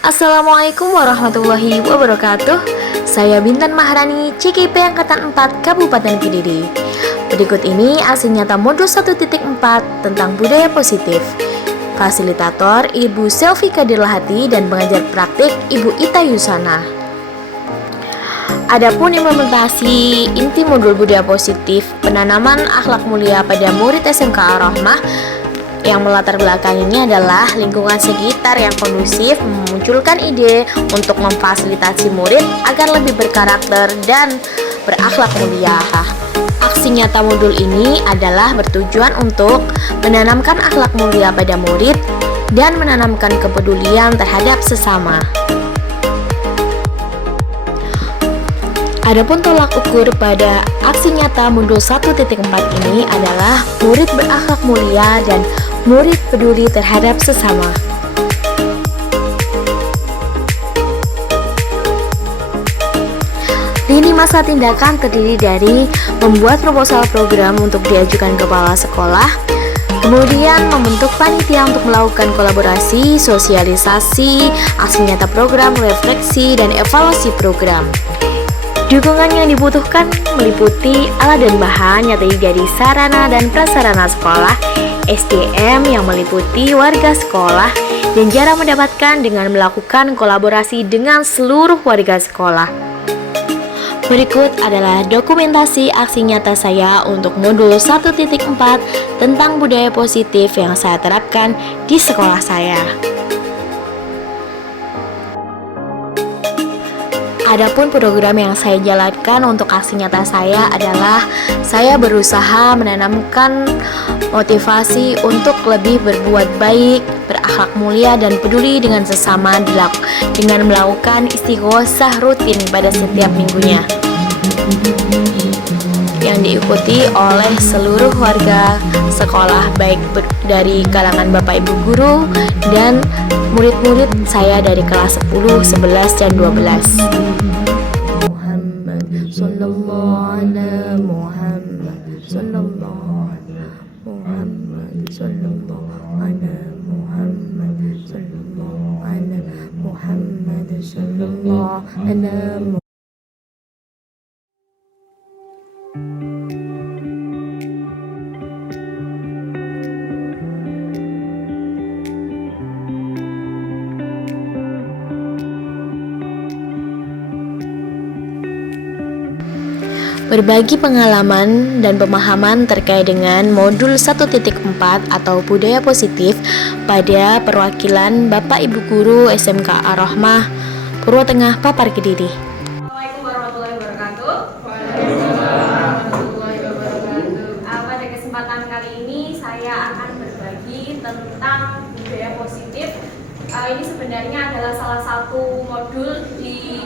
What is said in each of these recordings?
Assalamualaikum warahmatullahi wabarakatuh. Saya Bintan Maharani, CKP Angkatan 4 Kabupaten Kediri. Berikut ini aksi nyata modul 1.4 tentang budaya positif. Fasilitator Ibu Selvi Kadirlahati dan pengajar praktik Ibu Ita Yusana. Adapun implementasi inti modul budaya positif, penanaman akhlak mulia pada murid SMK Ar-Rahmah yang melatar belakanginya adalah lingkungan sekitar yang kondusif, memunculkan ide untuk memfasilitasi murid agar lebih berkarakter dan berakhlak mulia. Aksi nyata modul ini adalah bertujuan untuk menanamkan akhlak mulia pada murid dan menanamkan kepedulian terhadap sesama. Adapun tolak ukur pada aksi nyata modul 1.4 ini adalah murid berakhlak mulia dan murid peduli terhadap sesama. Lini masa tindakan terdiri dari membuat proposal program untuk diajukan kepala sekolah, kemudian membentuk panitia untuk melakukan kolaborasi, sosialisasi, aksi nyata program, refleksi, dan evaluasi program. Dukungan yang dibutuhkan meliputi alat dan bahan yang terdiri dari sarana dan prasarana sekolah, SDM yang meliputi warga sekolah, dan cara mendapatkan dengan melakukan kolaborasi dengan seluruh warga sekolah. Berikut adalah dokumentasi aksi nyata saya untuk modul 1.4 tentang budaya positif yang saya terapkan di sekolah saya. Adapun program yang saya jalankan untuk aksi nyata saya adalah saya berusaha menanamkan motivasi untuk lebih berbuat baik, berakhlak mulia dan peduli dengan sesama dengan melakukan istighosah rutin pada setiap minggunya yang diikuti oleh seluruh warga sekolah, baik dari kalangan Bapak Ibu guru dan murid-murid saya dari kelas 10, 11, dan 12. Muhammad sallallahu alaihi Muhammad sallallahu Muhammad sallallahu alaihi Muhammad sallallahu alaihi Muhammad sallallahu alaihi. Berbagi pengalaman dan pemahaman terkait dengan modul 1.4 atau budaya positif pada perwakilan Bapak Ibu Guru SMK Ar-Rahmah Purwotengah Papar Kediri. Assalamualaikum warahmatullahi wabarakatuh. Warahmatullahi wabarakatuh. Pada kesempatan kali ini saya akan berbagi tentang budaya positif. Ini sebenarnya adalah salah satu modul di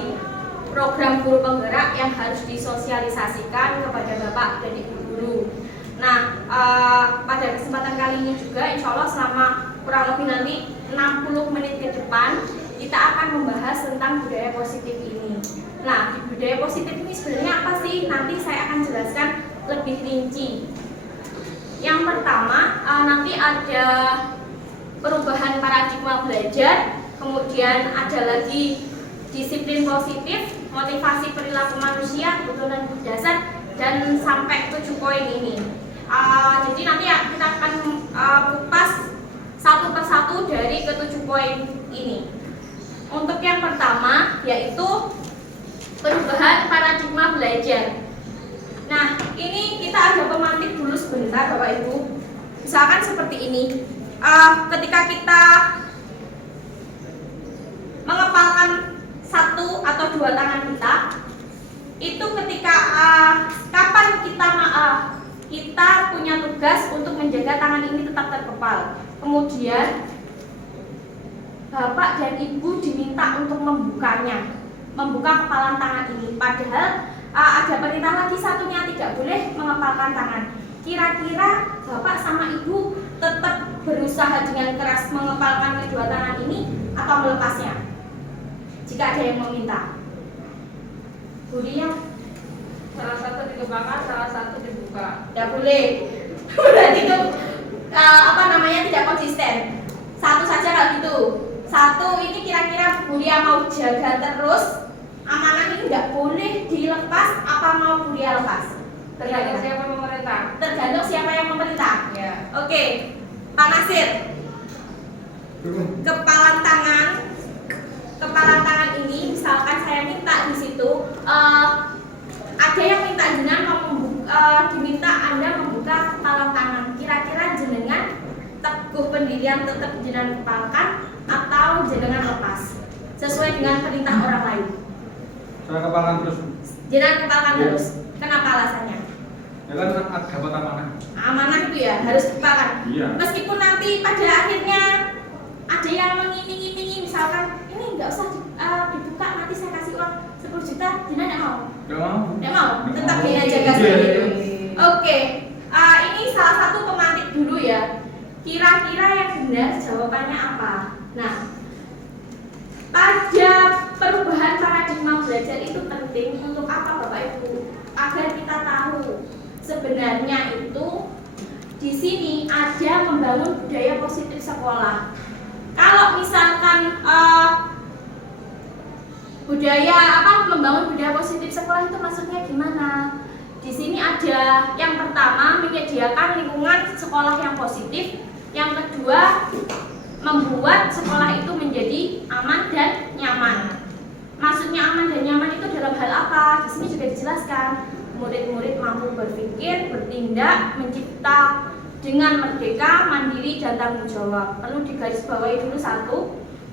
program guru penggerak yang harus disosialisasikan kepada Bapak dan Ibu guru. Nah, pada kesempatan kali ini juga insya Allah selama kurang lebih nanti 60 menit ke depan kita akan membahas tentang budaya positif ini. Nah, di budaya positif ini sebenarnya apa sih? Nanti saya akan jelaskan lebih rinci. Yang pertama, nanti ada perubahan paradigma belajar, kemudian ada lagi disiplin positif, motivasi perilaku manusia, kebutuhan dasar, dan sampai 7 poin ini. Jadi nanti kita akan kupas satu persatu dari ke-7 poin ini. Untuk yang pertama yaitu perubahan paradigma belajar. Nah, ini kita ada pemantik dulu sebentar Bapak Ibu. Misalkan seperti ini. Ketika kita mengepalkan 1 atau 2 tangan kita, itu ketika kapan kita punya tugas untuk menjaga tangan ini tetap terkepal. Kemudian Bapak dan Ibu diminta untuk membukanya, membuka kepalan tangan ini. Padahal ada perintah lagi satunya, tidak boleh mengepalkan tangan. Kira-kira Bapak sama Ibu tetap berusaha dengan keras mengepalkan kedua tangan ini atau melepasnya? Jika ada yang meminta, Budia, salah satu dikepalkan, salah satu dibuka. tidak boleh. Berarti itu tidak konsisten. Satu saja kalau gitu. Satu ini kira-kira Bulia mau jaga terus, amanah ini nggak boleh dilepas, apa mau Bulia lepas? Tergantung siapa pemerintah. Tergantung siapa yang memerintah. Ya. Oke, Pak Nasir. Kepalan tangan ini, misalkan saya minta di situ, ada yang minta jenengan diminta Anda membuka kepalan tangan. Kira-kira jenengan teguh pendirian tetap jenengan kepalkan atau jenengan lepas sesuai dengan perintah orang lain? Saya kepalkan terus. Jenengan kepalkan Iya. terus. Kenapa alasannya? Ya kan dapat amanah. Amanah itu ya harus dikepalkan. Iya. Meskipun nanti pada akhirnya ada yang mengiming-imingi, misalkan ini nggak usah dibuka, nanti saya kasih uang 10 juta, jenengan nggak mau? Gak mau. Nggak mau, Nggak tetap mau. dia jaga Iya, sendiri. iya. Oke, ini salah satu pemantik dulu ya. Kira-kira yang benar jawabannya apa? Nah, pada perubahan paradigma belajar itu penting untuk apa Bapak Ibu? Agar kita tahu sebenarnya itu di sini ada membangun budaya positif sekolah. Kalau misalkan membangun budaya positif sekolah itu maksudnya gimana? Di sini ada yang pertama menyediakan lingkungan sekolah yang positif, yang kedua membuat sekolah itu menjadi aman dan nyaman. Maksudnya aman dan nyaman itu dalam hal apa? Di sini juga dijelaskan murid-murid mampu berpikir, bertindak, mencipta dengan merdeka, mandiri, dan tanggung jawab. Perlu digarisbawahi dulu satu,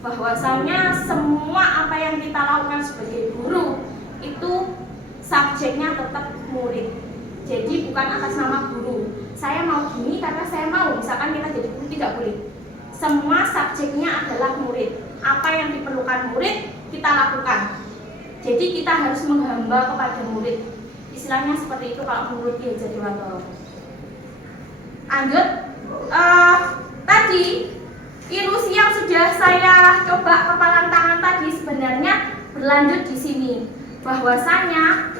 bahwasanya semua apa yang kita lakukan sebagai guru itu subjeknya tetap murid. Jadi bukan atas nama guru. Saya mau gini karena saya mau. Misalkan kita jadi guru tidak boleh. Semua subjeknya adalah murid. Apa yang diperlukan murid kita lakukan. Jadi kita harus menghamba kepada murid. Istilahnya seperti itu kalau menurut Ki Hajar Dewantara. Lanjut, tadi ilusi yang sudah saya coba kepalan tangan tadi sebenarnya berlanjut di sini, bahwasanya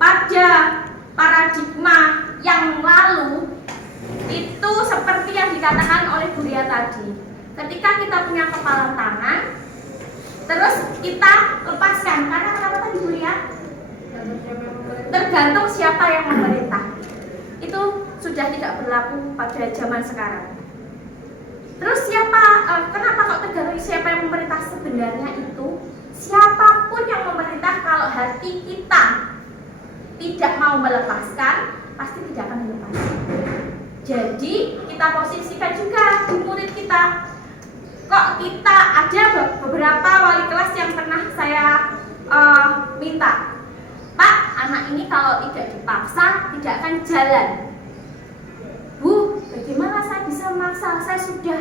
pada paradigma yang lalu itu seperti yang dikatakan oleh Bu Ria tadi. Ketika kita punya kepalan tangan, terus kita lepaskan. Karena kenapa tadi Bu Ria? Tergantung siapa yang memerintah. Itu sudah tidak berlaku pada zaman sekarang. Terus kenapa kok tergantung siapa yang memerintah? Sebenarnya itu siapapun yang memerintah, kalau hati kita tidak mau melepaskan, pasti tidak akan melepaskan. Jadi kita posisikan juga di murid kita. Kok kita ada beberapa wali kelas yang pernah saya minta, Pak, anak ini kalau tidak dipaksa tidak akan jalan. Bu, bagaimana saya bisa memaksa? Saya sudah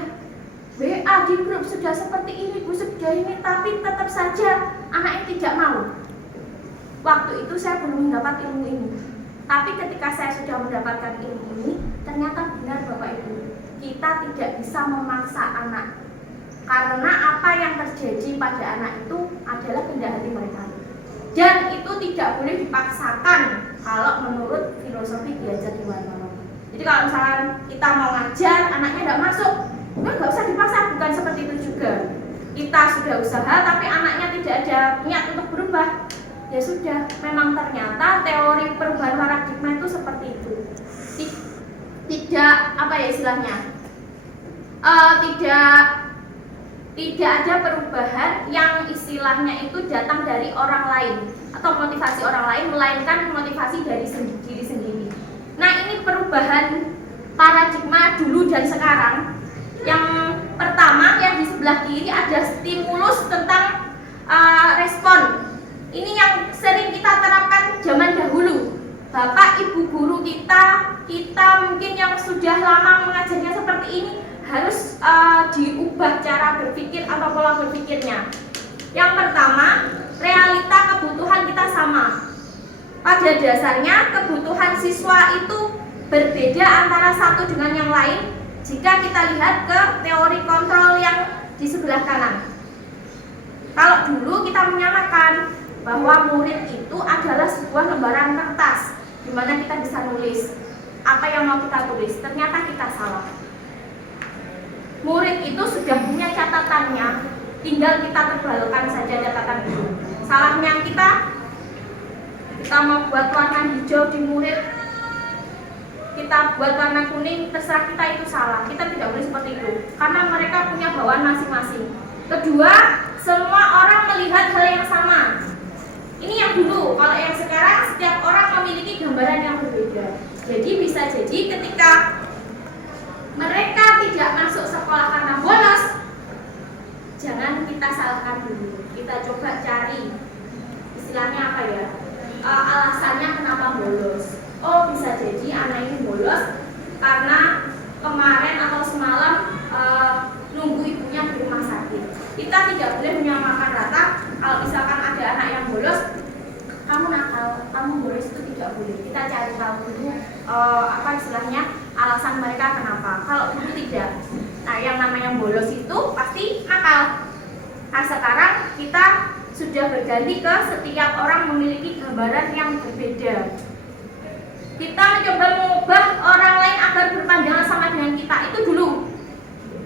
WA di grup, sudah seperti ini, Bu, sudah ini, tapi tetap saja anak ini tidak mau. Waktu itu saya belum mendapat ilmu ini. Tapi ketika saya sudah mendapatkan ilmu ini, ternyata benar Bapak Ibu, kita tidak bisa memaksa anak. Karena apa yang terjadi pada anak itu adalah kehendak hati mereka. Dan itu tidak boleh dipaksakan kalau menurut filosofi Ki Hajar Dewantara. Jadi kalau misalnya kita mau ngajar, anaknya tidak masuk, nggak usah dipaksa, bukan seperti itu juga. Kita sudah usaha, tapi anaknya tidak ada niat untuk berubah. Ya sudah, memang ternyata teori perubahan paradigma itu seperti itu. Tidak apa ya istilahnya? Tidak ada perubahan yang istilahnya itu datang dari orang lain atau motivasi orang lain, melainkan motivasi dari diri sendiri. Nah, ini perubahan paradigma dulu dan sekarang. Yang pertama, yang di sebelah kiri ada stimulus tentang respon. Ini yang sering kita terapkan zaman dahulu. Bapak, ibu guru kita mungkin yang sudah lama mengajarnya seperti ini, harus diubah cara berpikir atau pola berpikirnya. Yang pertama, realita kebutuhan kita sama. Pada dasarnya kebutuhan siswa itu berbeda antara satu dengan yang lain jika kita lihat ke teori kontrol yang di sebelah kanan. Kalau dulu kita menyamakan bahwa murid itu adalah sebuah lembaran kertas di mana kita bisa nulis apa yang mau kita tulis. Ternyata kita salah. Murid itu sudah punya catatannya, tinggal kita tebalkan saja catatan itu. Salahnya kita mau buat warna hijau di murid, kita buat warna kuning, terserah kita, itu salah. Kita tidak boleh seperti itu karena mereka punya bawaan masing-masing. Kedua, semua orang melihat hal yang sama. Ini yang dulu. Kalau yang sekarang, setiap orang memiliki gambaran yang berbeda. Jadi bisa jadi ketika mereka tidak masuk sekolah karena bolos, jangan kita salahkan dulu. Kita coba cari, istilahnya apa ya, alasannya kenapa bolos. Oh, bisa jadi anak ini bolos karena kemarin atau semalam nunggu ibunya di rumah sakit. Kita tidak boleh menyamakan rata. Kalau misalkan ada anak yang bolos, kamu nakal, kamu bolos, itu tidak boleh. Kita cari tahu dulu apa istilahnya, alasan mereka kenapa. Kalau dulu tidak. Nah, yang namanya bolos itu pasti nakal. Nah, sekarang kita sudah berganti ke setiap orang memiliki gambaran yang berbeda. Kita mencoba mengubah orang lain agar berpandangan sama dengan kita, itu dulu.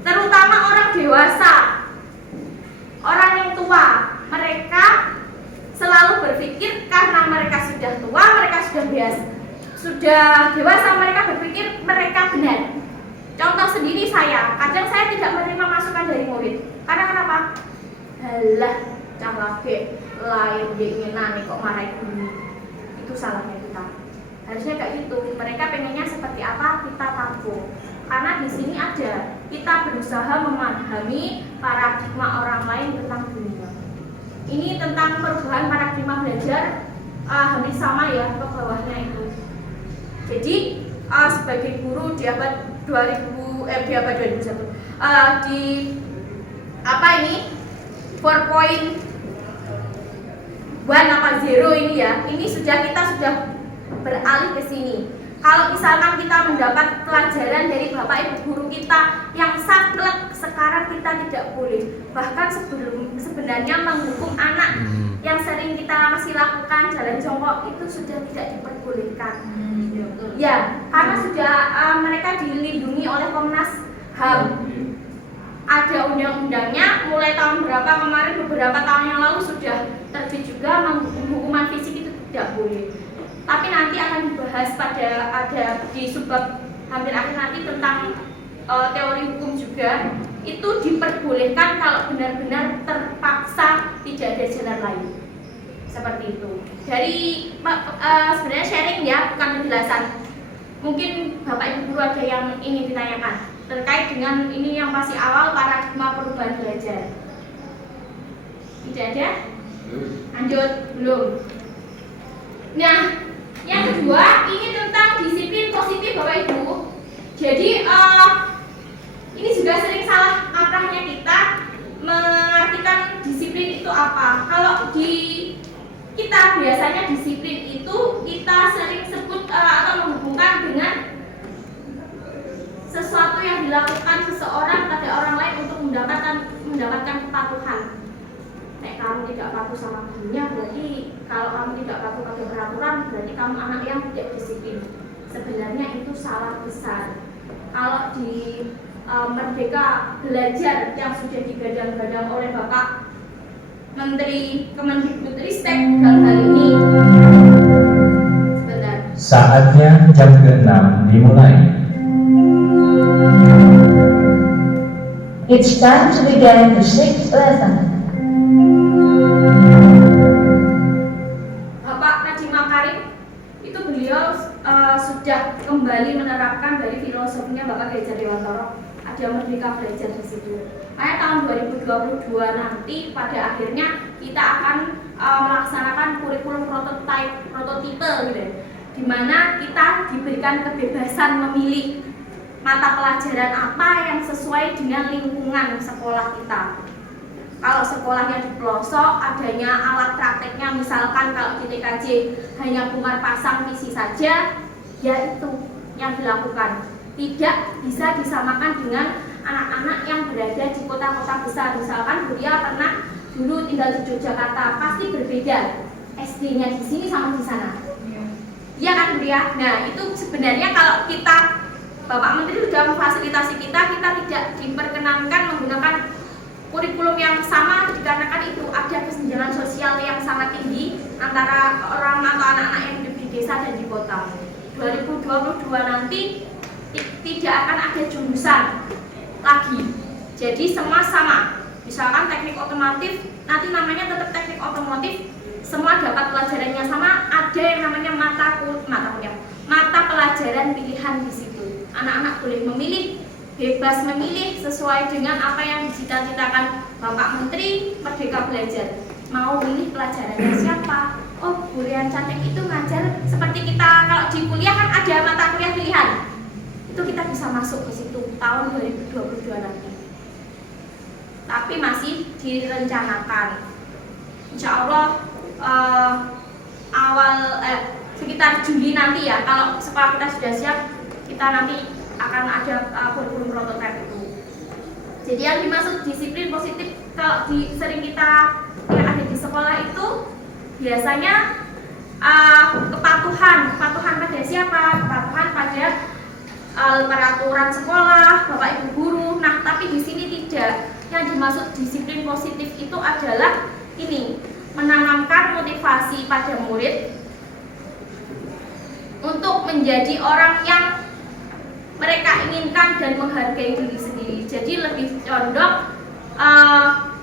Terutama orang dewasa, orang yang tua, mereka selalu berpikir karena mereka sudah tua, mereka sudah dewasa, mereka berpikir mereka benar. Contoh sendiri saya, kadang saya tidak menerima masukan dari murid. Karena kenapa? Halah, cah lagi lain keinginan kok marahin gini. Itu salahnya kita. Harusnya kayak gitu. Mereka pengennya seperti apa, kita tampung. Karena di sini ada, kita berusaha memahami paradigma orang lain tentang dunia. Ini tentang perubahan paradigma belajar, hampir sama ya ke bawahnya itu. Jadi sebagai guru di abad 2001 di apa ini 4.1 apa 0 ini ya, ini kita sudah beralih ke sini. Kalau misalkan kita mendapat pelajaran dari bapak ibu guru kita yang saklek, sekarang kita tidak boleh. Bahkan sebenarnya menghukum anak yang sering kita masih lakukan jalan jongkok itu sudah tidak diperbolehkan. Ya, karena sudah mereka dilindungi oleh Komnas HAM. Ada undang-undangnya, mulai tahun berapa kemarin, beberapa tahun yang lalu sudah terbit juga, hukuman fisik itu tidak boleh. Tapi nanti akan dibahas ada di subbab hampir akhir nanti tentang teori hukum juga. Itu diperbolehkan kalau benar-benar terpaksa tidak ada jalan lain. Seperti itu. Dari sebenarnya sharing ya, bukan penjelasan. Mungkin Bapak Ibu guru ada yang ingin ditanyakan terkait dengan ini yang masih awal, paradigma perubahan belajar. Tidak ada? Lanjut, belum. Nah, yang kedua ini tentang disiplin positif Bapak Ibu. Jadi ini juga sering salah kaprahnya kita mengartikan disiplin itu apa. Kalau di kita biasanya disiplin itu kita sering sebut atau menghubungkan dengan sesuatu yang dilakukan seseorang pada orang lain untuk mendapatkan kepatuhan. Nek kamu tidak patuh sama gurunya, berarti kalau kamu tidak patuh pada peraturan, berarti kamu anak yang tidak disiplin. Sebenarnya itu salah besar. Kalau di Merdeka Belajar yang sudah digadang-gadang oleh Bapak Menteri Kemendikbudristek dalam hal ini, sebentar. Saatnya jam ke-6 dimulai. It's time to begin the 6th lesson. Bapak Nadiem Makarim itu beliau sudah kembali menerapkan dari filosofinya Bapak Kiai Hajar Dewantara, ada Merdeka Belajar di situ. Karena tahun 2022 nanti pada akhirnya kita akan melaksanakan kurikulum prototipe gitu, di mana kita diberikan kebebasan memilih mata pelajaran apa yang sesuai dengan lingkungan sekolah kita. Kalau sekolahnya di pelosok, adanya alat prakteknya, misalkan kalau di TKJ hanya bongkar pasang PC saja, ya itu yang dilakukan. Tidak bisa disamakan dengan anak-anak yang berada di kota-kota besar. Misalkan Buria pernah dulu tinggal di Yogyakarta, pasti berbeda SD-nya di sini sama di sana. Iya kan Buria? Nah itu sebenarnya kalau kita, Bapak Menteri sudah memfasilitasi kita tidak diperkenankan menggunakan kurikulum yang sama dikarenakan itu ada kesenjangan sosial yang sangat tinggi antara orang atau anak-anak yang hidup di desa dan di kota. 2022 nanti tidak akan ada jurusan lagi, jadi semua sama. Misalkan teknik otomotif, nanti namanya tetap teknik otomotif, semua dapat pelajarannya sama. Ada yang namanya mata pelajaran pilihan di situ. Anak-anak boleh memilih, bebas memilih sesuai dengan apa yang dicita-citakan Bapak Menteri Merdeka Belajar. Mau milih pelajarannya siapa? Oh, Bu Rian Cantik itu ngajar seperti kita kalau di kuliah kan ada mata kuliah pilihan. Itu kita bisa masuk ke situ tahun 2022 nanti. Tapi masih direncanakan. Insya Allah sekitar Juli nanti ya, kalau sekolah kita sudah siap, kita nanti akan ada kurikulum prototipe itu. Jadi yang dimaksud disiplin positif kalau sering kita yang ada di sekolah itu biasanya kepatuhan pada siapa? Kepatuhan pada peraturan sekolah, Bapak Ibu guru. Nah, tapi di sini tidak. Yang dimaksud disiplin positif itu adalah ini, menanamkan motivasi pada murid untuk menjadi orang yang mereka inginkan dan menghargai diri sendiri. Jadi lebih condong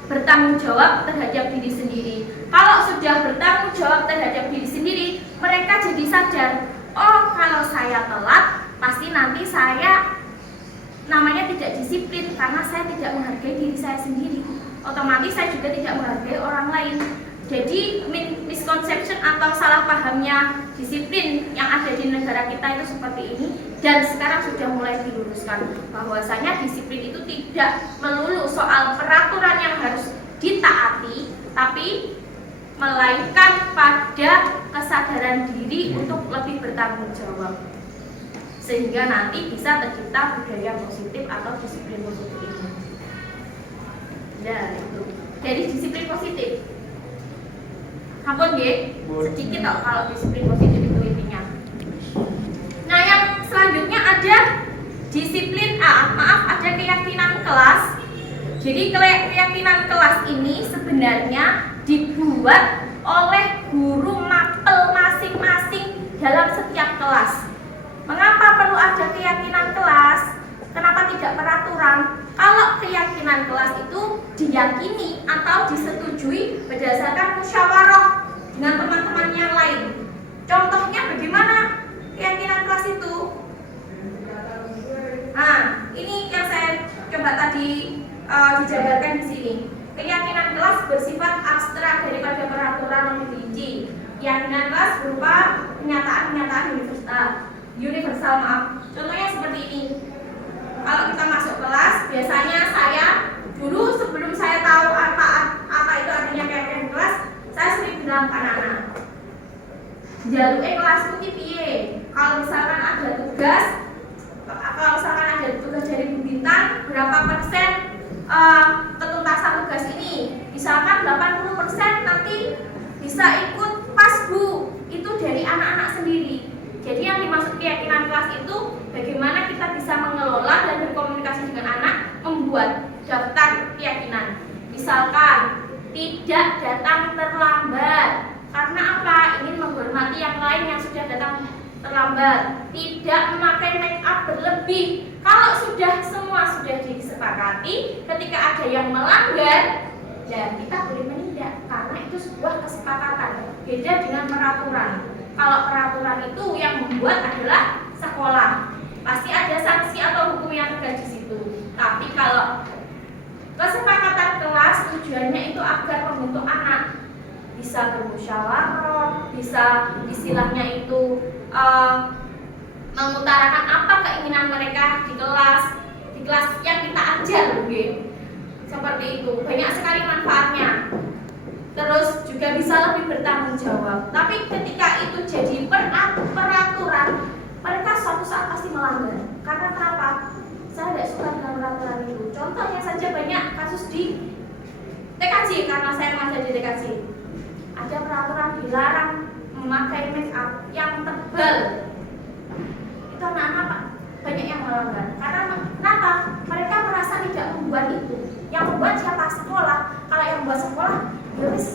bertanggung jawab terhadap diri sendiri. Kalau sudah bertanggung jawab terhadap diri sendiri, mereka jadi sadar, oh kalau saya telat, pasti nanti saya namanya tidak disiplin karena saya tidak menghargai diri saya sendiri. Otomatis saya juga tidak menghargai orang lain. Jadi misconception atau salah pahamnya disiplin yang ada di negara kita itu seperti ini, dan sekarang sudah mulai diluruskan bahwasanya disiplin itu tidak melulu soal peraturan yang harus ditaati, tapi melainkan pada kesadaran diri untuk lebih bertanggung jawab, sehingga nanti bisa tercipta budaya positif atau disiplin positif ini. Nah, itu jadi disiplin positif. Ampun nggih, sedikit kok kalau disiplin positif itu intinya. Nah, yang selanjutnya ada disiplin ada keyakinan kelas. Jadi keyakinan kelas ini sebenarnya dibuat oleh guru mapel masing-masing dalam setiap kelas. Mengapa perlu ada keyakinan kelas? Kenapa tidak peraturan? Kalau keyakinan kelas itu diyakini atau disetujui berdasarkan musyawarah dengan teman-teman yang lain. Contohnya bagaimana keyakinan kelas itu? Nah, ini yang saya coba tadi dijabarkan di sini. Keyakinan kelas bersifat abstrak daripada peraturan yang dirinci. Keyakinan kelas berupa pernyataan-pernyataan universal. Contohnya seperti ini. Kalau kita masuk kelas, biasanya saya dulu sebelum saya tahu apa itu artinya keyakinan kelas, saya sering bilang ke anak-anak, jaluke kelas itu piye? Kalau misalkan ada tugas dari Bu Bintang, berapa persen ketuntasan tugas ini? Misalkan 80% nanti bisa ikut pas Bu, itu dari anak-anak sendiri. Jadi yang dimaksud keyakinan kelas itu bagaimana kita bisa mengelola dan berkomunikasi dengan anak, membuat daftar keyakinan. Misalkan tidak datang terlambat. Karena apa? Ingin menghormati yang lain yang sudah datang terlambat. Tidak memakai make up berlebih. Kalau sudah disepakati, ketika ada yang melanggar, ya kita boleh menindak karena itu sebuah kesepakatan. Beda dengan peraturan. Kalau peraturan itu yang membuat adalah sekolah, pasti ada sanksi atau hukum yang tegas di situ. Tapi kalau kesepakatan kelas tujuannya itu agar membentuk anak bisa bermusyawarah, bisa istilahnya itu mengutarakan apa keinginan mereka di kelas yang kita ajar, seperti itu. Banyak sekali manfaatnya. Terus juga bisa lebih bertanggung jawab. Tapi ketika itu jadi peraturan, mereka suatu saat pasti melanggar. Karena kenapa? Saya tidak suka dengan peraturan itu. Contohnya saja banyak kasus di TKJ, karena saya mengajar di TKJ. Ada peraturan dilarang memakai make up yang tebal. Itu anak-anak banyak yang melanggar. Karena kenapa? Mereka merasa tidak membuat itu. Yang membuat siapa? Sekolah. Kalau yang membuat sekolah, ya wis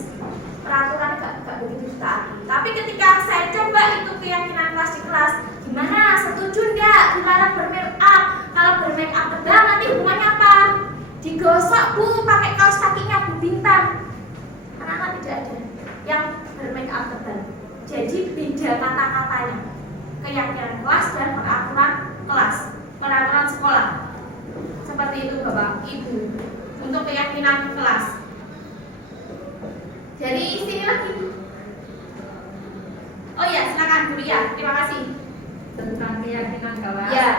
peraturan gak begitu ditaati. Tapi ketika saya coba itu keyakinan kelas di kelas, gimana? Setuju enggak dilarang bermake up? Kalau bermake up tebal nanti hubungannya apa? Digosok bu, pakai kaos kakinya bu bintang. Anak-anak tidak ada yang bermake up tebal. Jadi beda kata-katanya. Keyakinan kelas dan peraturan kelas, peraturan sekolah. Seperti itu Bapak Ibu untuk keyakinan kelas. Jadi sini lagi. Oh ya, silakan Bu Lia. Terima kasih. Tentang keyakinan kelas. Ya.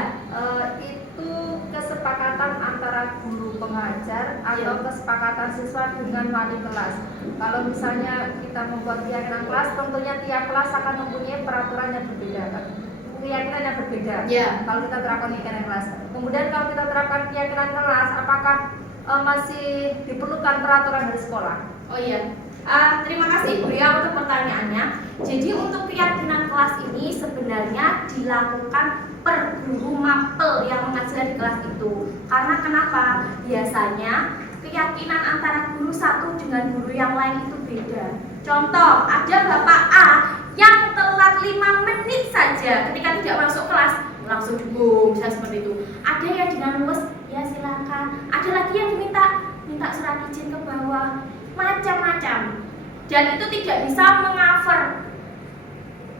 Itu kesepakatan antara guru pengajar atau Ya. kesepakatan siswa dengan wali kelas. Kalau misalnya kita membuat keyakinan kelas, tentunya tiap kelas akan mempunyai peraturan yang berbeda, keyakinan yang berbeda. Ya. Kalau kita terapkan keyakinan kelas. Kemudian kalau kita terapkan keyakinan kelas, apakah masih diperlukan peraturan dari sekolah? Oh iya. Terima kasih Bu Lia untuk pertanyaannya. Jadi untuk keyakinan kelas ini sebenarnya dilakukan per guru mapel yang mengajar di kelas itu. Karena kenapa? Biasanya keyakinan antara guru satu dengan guru yang lain itu beda. Contoh, ada Bapak A yang telat 5 menit saja ketika tidak masuk kelas langsung dibom, misalnya seperti itu. Ada yang dengan luwes, ya silakan. Ada lagi yang minta surat izin ke bawah, macam-macam. Dan itu tidak bisa mengcover.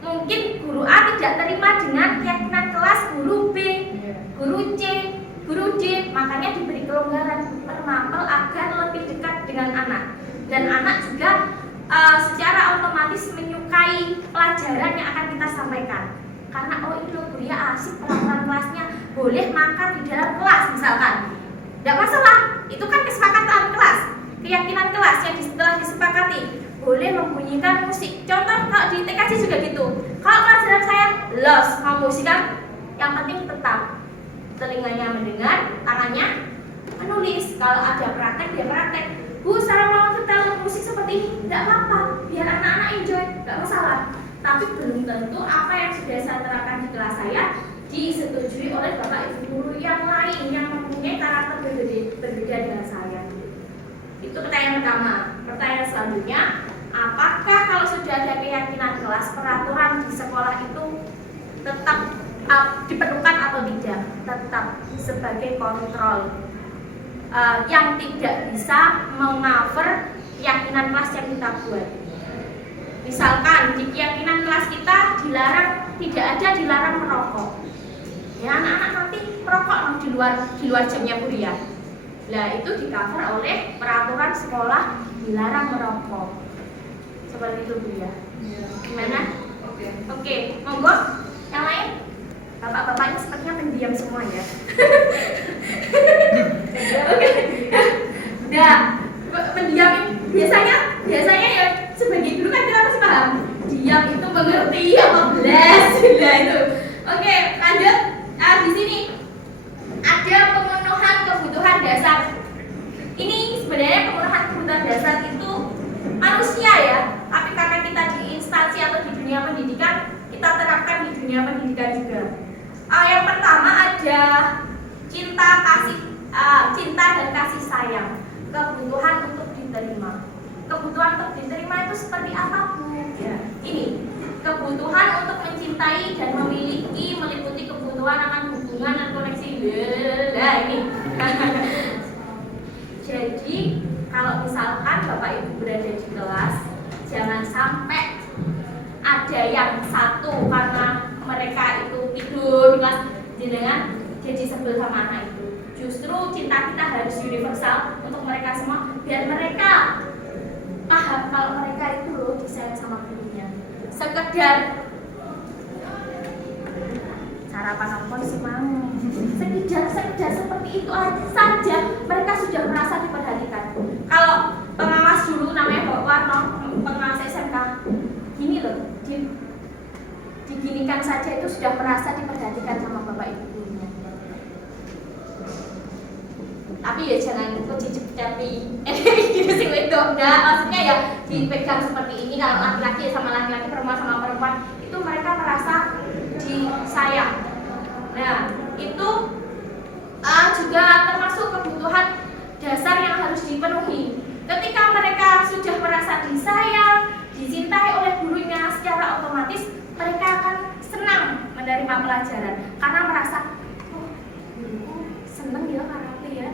Mungkin guru A tidak terima dengan keyakinan kelas guru B, guru C, guru D, makanya diberi kelonggaran per mapel agar lebih dekat dengan anak. Dan anak juga secara otomatis menyukai pelajaran yang akan kita sampaikan. Karena oh ini loh Bu Lia asik peraturan kelasnya, boleh makan di dalam kelas misalkan. Tidak masalah, itu kan kesepakatan kelas, keyakinan kelas yang setelah disepakati. Boleh membunyikan musik. Contoh kalau di TKJ juga gitu. Kalau pelajaran saya los mau musik kan, yang penting tetap telinganya mendengar, tangannya menulis. Kalau ada praktek dia praktek. Bu, saya mau setel musik seperti ini, tidak apa-apa, biar anak-anak enjoy, tidak masalah. Tapi belum tentu apa yang sudah saya terapkan di kelas saya disetujui oleh Bapak Ibu guru yang lain yang mempunyai karakter berbeda dengan saya. Itu pertanyaan pertama. Pertanyaan selanjutnya, apakah kalau sudah ada keyakinan kelas, peraturan di sekolah itu tetap diperlukan atau tidak? Tetap sebagai kontrol yang tidak bisa meng-cover keyakinan kelas yang kita buat. Misalkan di keyakinan kelas kita dilarang merokok. Ya anak-anak nanti merokok di luar jamnya kuliah. Nah itu di-cover oleh peraturan sekolah dilarang merokok. Seperti itu Bu ya. Gimana? Oke, monggo yang lain. Bapak-bapak ini sepertinya pendiam semua ya. Oke. Udah pendiam biasanya ya sebagai guru kan kita pasti paham. Diam itu mengerti apa belas itu. Oke, lanjut. Di sini ada pemenuhan kebutuhan dasar. Ini sebenarnya pemenuhan kebutuhan dasar itu manusia ya, tapi karena kita di instansi atau di dunia pendidikan, kita terapkan di dunia pendidikan juga. Yang pertama ada cinta dan kasih sayang, kebutuhan untuk diterima. Kebutuhan untuk diterima itu seperti apa Bu? Ya, ini kebutuhan untuk mencintai dan memiliki meliputi kebutuhan akan hubungan dan koneksi. Nah ini. Jadi kalau misalkan Bapak Ibu berada di kelas, jangan sampai ada yang satu karena mereka itu tidur di kelas jenengan jadi sebel sama anak itu. Justru cinta kita harus universal untuk mereka semua, biar mereka paham kalau mereka itu loh disayang sama gurunya. Sekedar sarapan apa sih mau? Sekedar seperti itu saja mereka sudah merasa diperhatikan. Kalau pengawas dulu namanya Bapak Warno, pengawas SMK, gini loh, diginikan saja itu sudah merasa diperhatikan sama Bapak Ibu gurunya. Tapi ya jangan cicip-cipi gitu sih itu enggak, maksudnya ya dipegang seperti ini. Kalau laki-laki sama laki-laki, perempuan sama perempuan itu mereka merasa disayang. Nah, itu juga termasuk kebutuhan dasar yang harus dipenuhi. Ketika mereka sudah merasa disayang, dicintai oleh gurunya, secara otomatis mereka akan senang menerima pelajaran karena merasa, oh, guruku seneng ya karena aku ya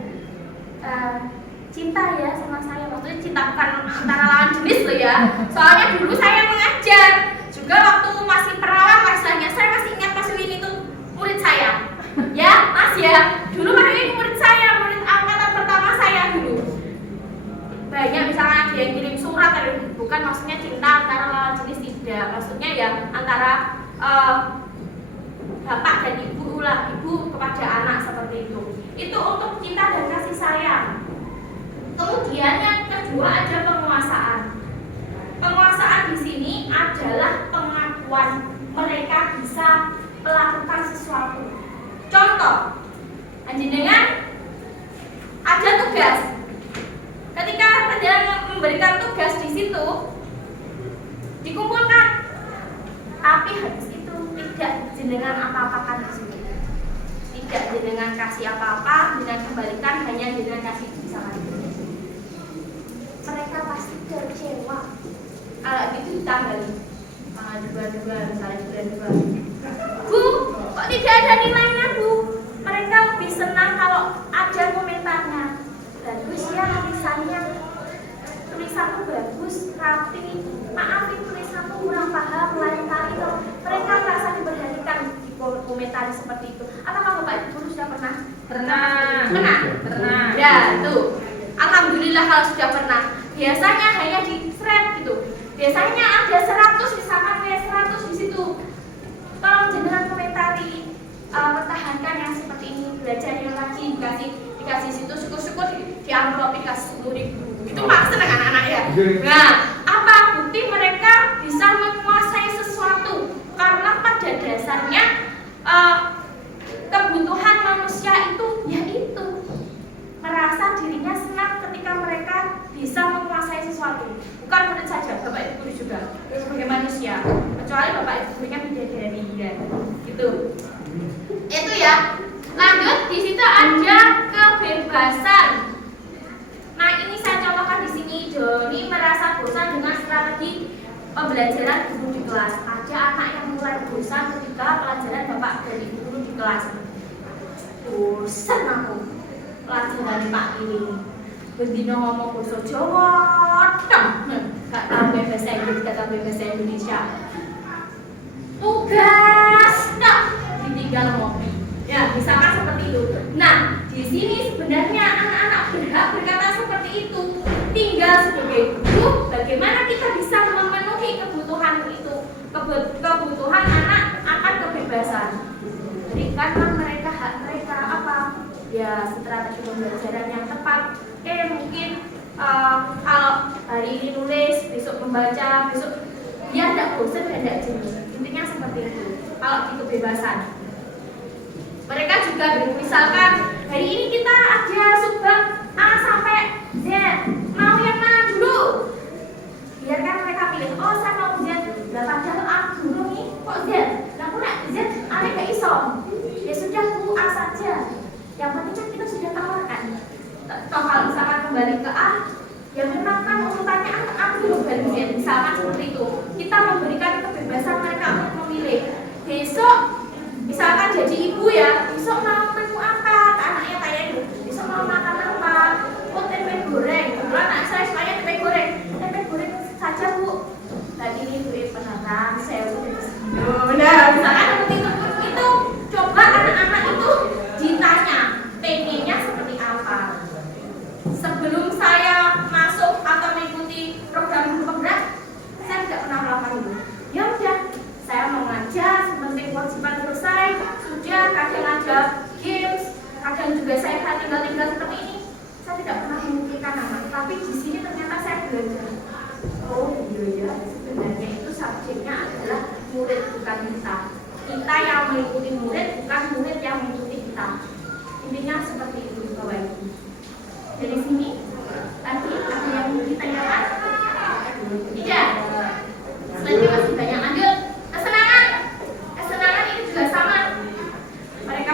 cinta ya sama saya. Maksudnya cinta bukan antara lawan jenis loh ya. Soalnya dulu saya mengajar juga waktu masih perawan, masanya saya masih ingat Mas Win itu murid saya. Ya, Mas ya. Dulu Mas Win murid saya, murid angkatan pertama saya dulu. Banyak misalnya ada yang kirim surat, bukan maksudnya cinta antara lawan jenis, tidak. Maksudnya ya antara bapak dan ibu lah, ibu kepada anak seperti itu. Itu untuk cinta dan kasih sayang. Kemudian yang kedua ada penguasaan. Penguasaan di sini adalah pengakuan mereka bisa melakukan sesuatu. Contoh, dengan ada tugas. Ketika panjenengan memberikan tugas di situ, dikumpulkan. Tapi habis itu tidak jenengan apa-apakan di situ. Tidak jenengan kasih apa-apa, jenengan kembalikan, hanya jenengan kasih sama itu. Mereka pasti kecewa. Kalau gitu ditambali dua-dua, misalnya dua-dua. Bu, kok tidak ada nilainya Bu? Mereka lebih senang kalau ada komentarnya. Bagus ya tulisannya, tulisanmu bagus, rapi. Maaf ini tulisanmu kurang paham, lain kali loh. Mereka merasa diperhatikan di komentar seperti itu. Apakah Bapak Ibu Guru sudah pernah? Pernah. Ya, tuh. Alhamdulillah kalau sudah pernah. Biasanya hanya di thread gitu. Biasanya ada 100, misalkan 100 di situ. Tolong jenengan komentari, pertahankan yang seperti ini, belajar yang lagi, dikasih situ, syukur-syukur di amplop dikasih 10.000. Itu pasti senang anak-anak ya. Nah, apa bukti mereka bisa menguasai sesuatu? Karena pada dasarnya kebutuhan manusia itu yaitu merasa dirinya senang ketika mereka bisa menguasai sesuatu. Bukan murid saja, Bapak Ibu Guru juga sebagai manusia. Kecuali Bapak Ibu Gurunya bidadari ya. Gitu. Itu ya. Lanjut, di situ ada kebebasan. Nah, ini saya contohkan di sini. Joni merasa bosan dengan strategi pembelajaran guru di kelas. Ada anak yang mulai bosan ketika pelajaran Bapak dan Ibu Guru di kelas. Bosan aku pelajaran Pak ini. Bendino ngomong bahasa Jawa, gak tahu bahasa Inggris, gak tahu bahasa Indonesia. Tugas, ditinggal ngopi. Ya, misalkan seperti itu. Nah, di sini sebenarnya anak-anak berhak berkata seperti itu. Tinggal sebagai guru, bagaimana kita bisa memenuhi kebutuhan itu, kebutuhan anak akan kebebasan. Berikanlah mereka hak mereka apa? Ya, strategi pembelajaran yang tepat. Mungkin kalau hari ini nulis, besok membaca, besok biar tidak bosan dan tidak jenuh. Intinya seperti itu. Kalau di kebebasan, mereka juga misalkan hari ini kita ada subbab A sampai Z, mau yang mana dulu? Biarkan mereka pilih. Oh, saya mau Z. Lah padahal A dulu nih, kok Z? Nah, aku nak Z, aneh gak iso. Ya sudah, Bu, A saja. Yang penting kan kita sudah tawarkan. Toh kalau misalkan kembali ke A, ya memang kan urutannya A dulu baru Z. Misalkan seperti itu. Kita memberikan kebebasan mereka untuk memilih. Besok, misalkan jadi ibu ya, besok mau menu apa? Anaknya tanya itu. Besok mau makan apa? Oh, tempe goreng. Kebetulan anak saya sukanya tempe goreng. Tempe goreng saja Bu. Tadi ini duit penataan saya udah nah, misalkan seperti itu coba anak-anak itu ditanya pengennya seperti apa. Sebelum saya masuk atau mengikuti program guru penggerak, saya tidak pernah melakukan itu. Ya udah, saya mau ngajar, sepenting kewajiban selesai, sudah. Kadang ada games, kadang juga saya tinggal seperti ini. Saya tidak pernah memikirkan anak, tapi di sini ternyata saya belajar. Oh iya, sebenarnya itu subjeknya adalah murid bukan kita. Kita yang mengikuti murid, bukan murid yang mengikuti kita. Intinya seperti itu, Bapak Ibu. Dari sini, tadi ada yang ditanyakan? Tidak. Selanjutnya masih banyak. Lanjut, kesenangan. Kesenangan ini juga sama. Mereka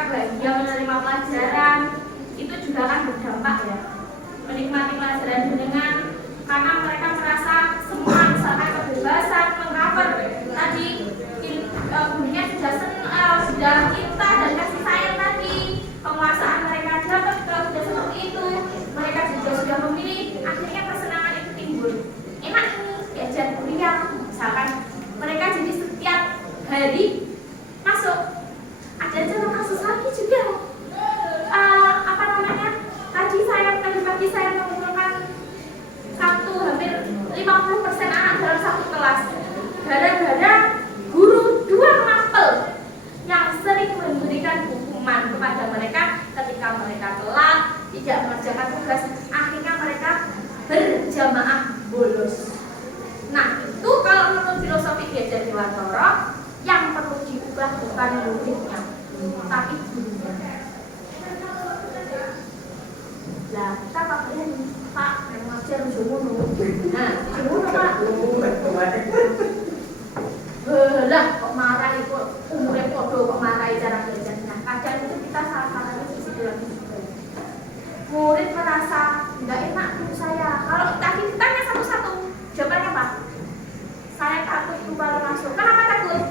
Nah, ngono Pak. Lah kok marah itu umure podo kok marah cara belajar. Nah, kadang itu kita salah-salahnya di situ lagi. Murid merasa nggak enak guru saya. Kalau tadi ditanya satu-satu, jawabannya apa? Saya takut lupa masuk. Kenapa takut?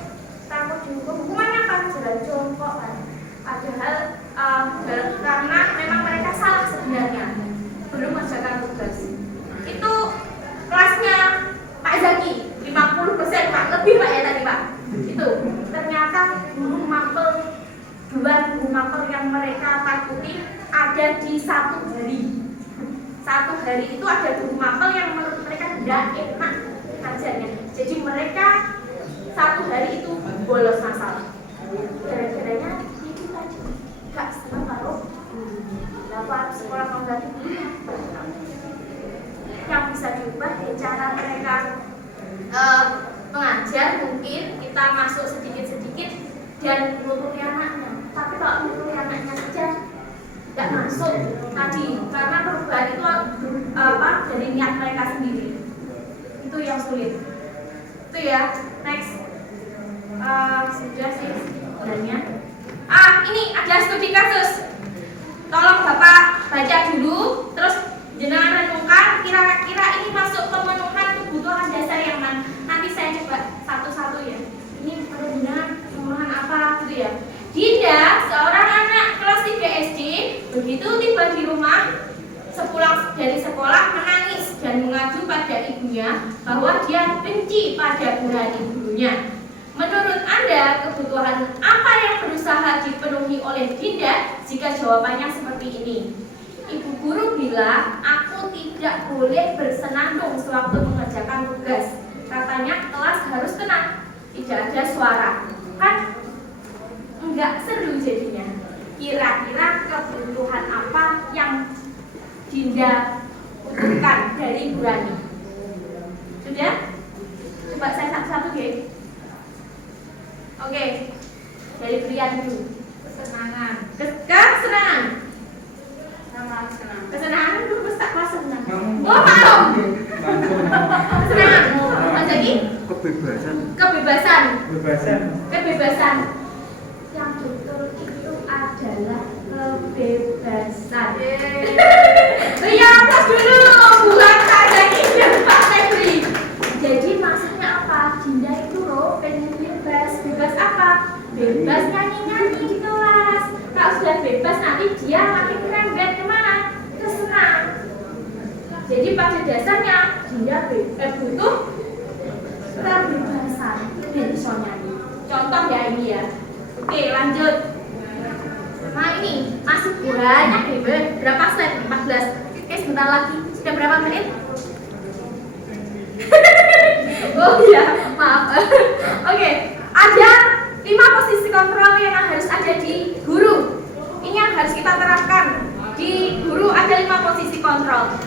Takut dihukum. Hukumannya apa? Jalan jongkok kan. Padahal karena memang mereka salah sebenarnya, belum mengerjakan tugas. Itu kelasnya Pak Zaki 50% Pak, lebih Pak ya tadi Pak. Itu ternyata guru mapel, dua guru mapel yang mereka takuti ada di satu hari. Satu hari itu ada guru mapel yang menurut mereka tidak enak ngajarnya. Jadi mereka satu hari itu bolos masalah. Gara-garanya itu tadi gak senang kalau dapat sekolah pengganti. Yang bisa diubah ya cara mereka mengajar, mungkin kita masuk sedikit-sedikit dan menuturi anaknya. Tapi kalau menuturi anaknya saja tidak masuk tadi, karena perubahan itu dari niat mereka sendiri. Itu yang sulit. Itu ya. Next. Sudah sih sebenarnya. Ini ada studi kasus. Tolong Bapak baca dulu, terus jenengan renungkan kira-kira ini masuk pemenuhan kebutuhan dasar yang mana. Nanti saya coba satu-satu ya. Ini jenengan pemenuhan apa gitu ya. Dinda, seorang anak kelas 3 SD, begitu tiba di rumah sepulang dari sekolah menangis dan mengadu pada ibunya bahwa dia benci pada gurani gurunya. Menurut Anda, kebutuhan apa yang berusaha dipenuhi oleh Dinda jika jawabannya seperti ini? Ibu guru bilang, aku tidak boleh bersenandung sewaktu mengerjakan tugas. Katanya kelas harus tenang, tidak ada suara. Kan enggak seru jadinya. Kira-kira kebutuhan apa yang Dinda butuhkan dari Gurani? Sudah? Coba saya satu-satu ya. Oke, dari Brian dulu. Kesenangan. Kesenangan. Kesenangan dulu besar kelas senang. Oh maklum. Kesenangan. Mas Zaki? Kebebasan. Kebebasan. Yang betul itu adalah kebebasan. Iya, pas dulu buat Pak Zaki dan Pak Febri. Jadi maksudnya apa? Dinda itu loh pengen bebas. Bebas apa? Bebas nyanyi-nyanyi di kelas. Kalau sudah bebas nanti dia makin merembet kemana? Ke senang. Jadi pada dasarnya Dinda butuh kebebasan. Dan bisa nyanyi. Contoh ya ini ya. Oke lanjut. Nah ini masih banyak nih, berapa slide? 14. Oke sebentar lagi. Sudah berapa menit? Oh iya, maaf. Oke, ada 5 posisi kontrol yang harus ada di guru. Ini yang harus kita terapkan. Di guru ada 5 posisi kontrol.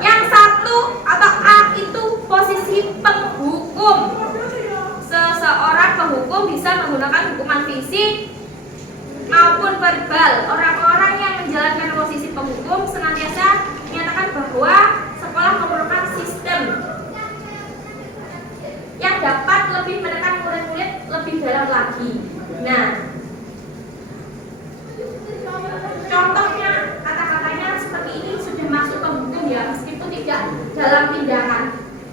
Yang satu atau A itu posisi penghukum. Seseorang penghukum bisa menggunakan hukuman fisik maupun verbal. Orang-orang yang menjalankan posisi penghukum senantiasa menyatakan bahwa sekolah memerlukan sistem yang dapat lebih menekan murid-murid lebih dalam lagi. Nah, contohnya kata-katanya seperti ini sudah masuk penghukum ya, meskipun tidak dalam tindakan.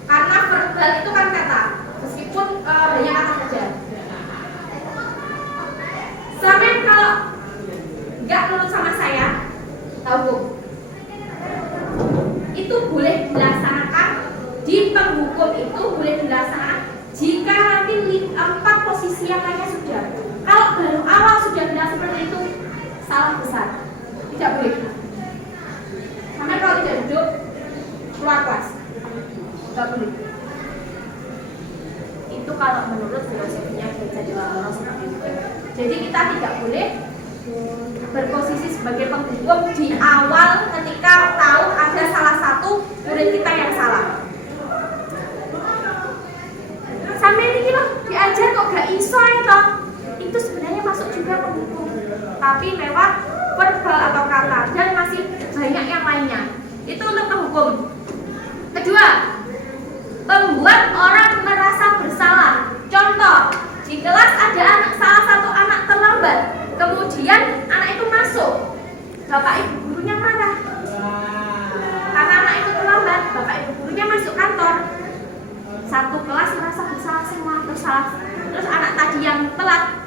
Karena verbal itu kan kata, meskipun hanya kata saja. Sampai kalau nggak nurut sama saya, tahu itu boleh dilaksanakan di penghukum itu boleh dilaksanakan jika nanti 4 posisi yang lainnya sudah. Kalau baru awal sudah bilang seperti itu, salah besar, tidak boleh. Sampai kalau tidak duduk keluar kelas, tidak boleh. Itu kalau menurut filosofinya Gereja Dewa Loro seperti itu. Jadi kita tidak boleh berposisi sebagai penghukum di awal ketika tahu ada salah satu murid kita yang salah. Sampai ini loh diajar kok gak iso itu. Itu sebenarnya masuk juga penghukum, tapi lewat verbal atau kata, dan masih banyak yang lainnya. Itu untuk penghukum. Kedua, membuat orang merasa bersalah. Contoh, di kelas ada salah satu anak terlambat, kemudian anak itu masuk, bapak ibu gurunya marah karena anak itu terlambat. Bapak ibu gurunya masuk kantor, satu kelas merasa bersalah, semua bersalah. Terus anak tadi yang telat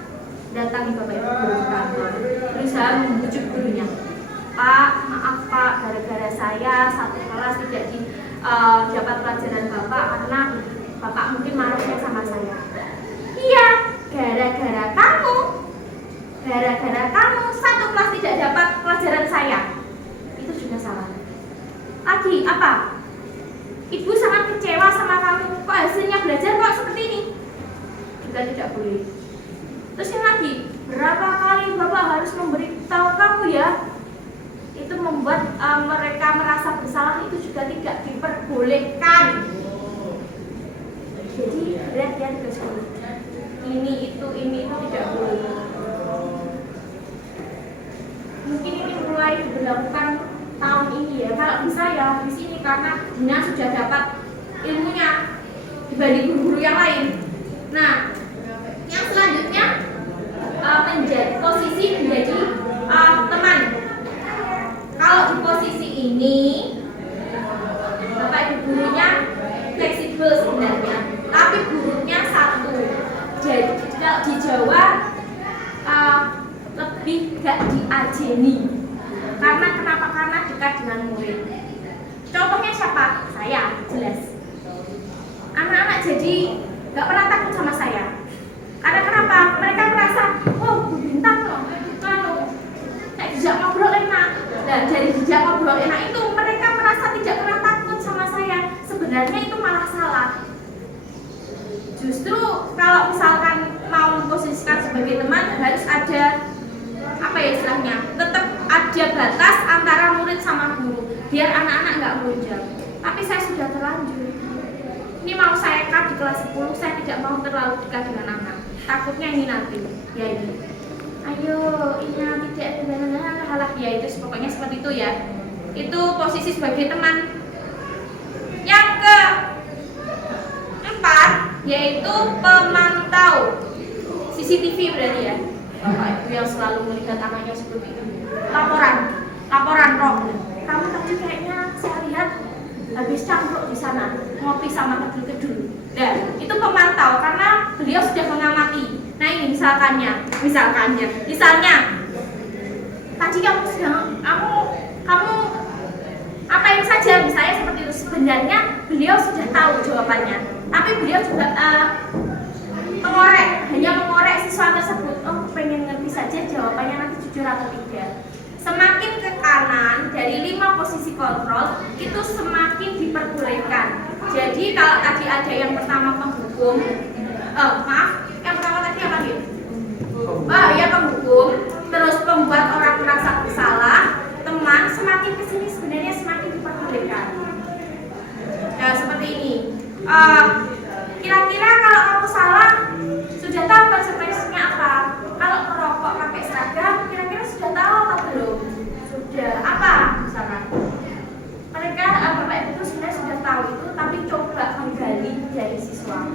datangi bapak ibu guru ke kantor, berusaha membujuk gurunya, Pak, maaf Pak, gara-gara saya satu kelas tidak dapat pelajaran Bapak karena Bapak mungkin marahnya sama saya. Iya, gara-gara kamu satu kelas tidak dapat pelajaran saya. Itu juga salah. Lagi apa? Ibu sangat kecewa sama kamu, kok hasilnya belajar kok seperti ini? Juga tidak boleh. Terus yang lagi, berapa kali Bapak harus memberitahu kamu ya? Itu membuat mereka merasa bersalah, itu juga tidak diperbolehkan. Jadi berat ya tugas guru. Ini itu tidak boleh. Mungkin ini mulai diberlakukan tahun ini ya. Kalau bisa ya di sini karena Dina sudah dapat ilmunya dibanding guru-guru yang lain. Nah, yang selanjutnya posisi menjadi teman. Kalau di posisi ini bapak ibu gurunya fleksibel sebenarnya, tapi gurunya satu. Jadi kalau di Jawa lebih gak diajeni. Karena kenapa? Karena dekat dengan murid. Contohnya siapa? Saya, jelas. Anak-anak jadi gak pernah takut sama saya. Karena kenapa? Mereka merasa, oh Bu Bintang loh, kayak dijak ngobrol enak. Dan dari dijak ngobrol enak itu mereka merasa tidak pernah takut sama saya. Sebenarnya itu malah salah. Justru kalau misalkan mau memposisikan sebagai teman harus ada apa ya istilahnya, tetap ada batas antara murid sama guru biar anak-anak nggak melunjak. Tapi saya sudah terlanjur. Ini mau saya cut di kelas 10, saya tidak mau terlalu dekat dengan anak. Takutnya ini nanti, ya ini. Ayo, ini tidak halah ya itu pokoknya seperti itu ya. Itu posisi sebagai teman. Yang keempat yaitu pemantau. CCTV berarti ya. Bapak ibu yang selalu melihat anaknya seperti itu. Laporan Rob. Kamu tadi kayaknya saya lihat habis cangkruk di sana, ngopi sama kedul-kedul. Nah, itu pemantau karena beliau sudah mengamati. Nah ini misalnya, tadi kamu apain saja, misalnya seperti itu. Sebenarnya beliau sudah tahu jawabannya, tapi beliau juga hanya mengorek siswa tersebut. Oh, pengen ngerti saja jawabannya nanti jujur atau tidak. Semakin ke kanan dari 5 posisi kontrol itu semakin diperbolehkan. Jadi kalau tadi ada yang pertama penghukum, yang pertama tadi apa nih? Ya penghukum, terus membuat orang merasa bersalah, teman, semakin kesini sebenarnya semakin diperbolehkan. Ya seperti ini. Kira-kira kalau kamu salah sudah tahu konsekuensinya apa? Kalau merokok pakai seragam, kira-kira sudah tahu atau belum? Sudah. Apa? Misalkan mereka bapak ibu sebenarnya sudah tahu itu, tapi coba menggali dari siswa.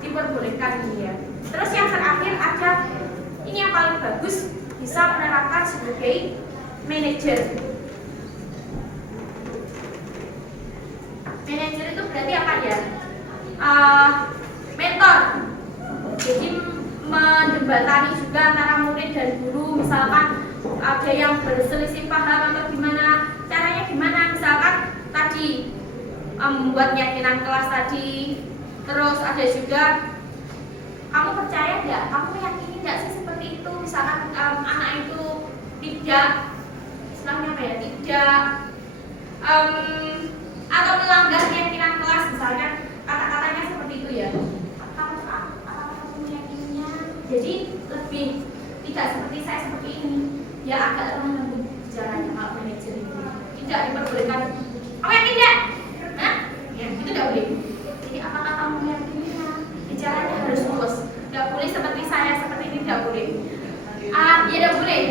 Diperbolehkan ini ya. Terus yang terakhir ada ini yang paling bagus, bisa menerapkan sebagai manajer. Manajer itu berarti apa ya? Mentor. Jadi menjembatani juga antara murid dan guru. Misalkan ada yang berselisih paham atau gimana, caranya gimana? Misalkan tadi membuat keyakinan kelas tadi. Terus ada juga kamu percaya nggak? Kamu meyakini nggak sih seperti itu? Misalkan anak itu tidak, istilahnya apa ya? Tidak atau melanggar keyakinan kelas, misalkan kata-katanya seperti itu ya. Kamu meyakininya, jadi lebih tidak seperti saya seperti ini. Ya agak lemah bicaranya kalau manajer itu tidak diperbolehkan. Kamu yakin nggak? Ya itu tidak boleh. Jadi apakah kamu meyakininya? Bicaranya harus luas. Tidak boleh seperti saya seperti ini, tidak boleh. Ya tidak boleh.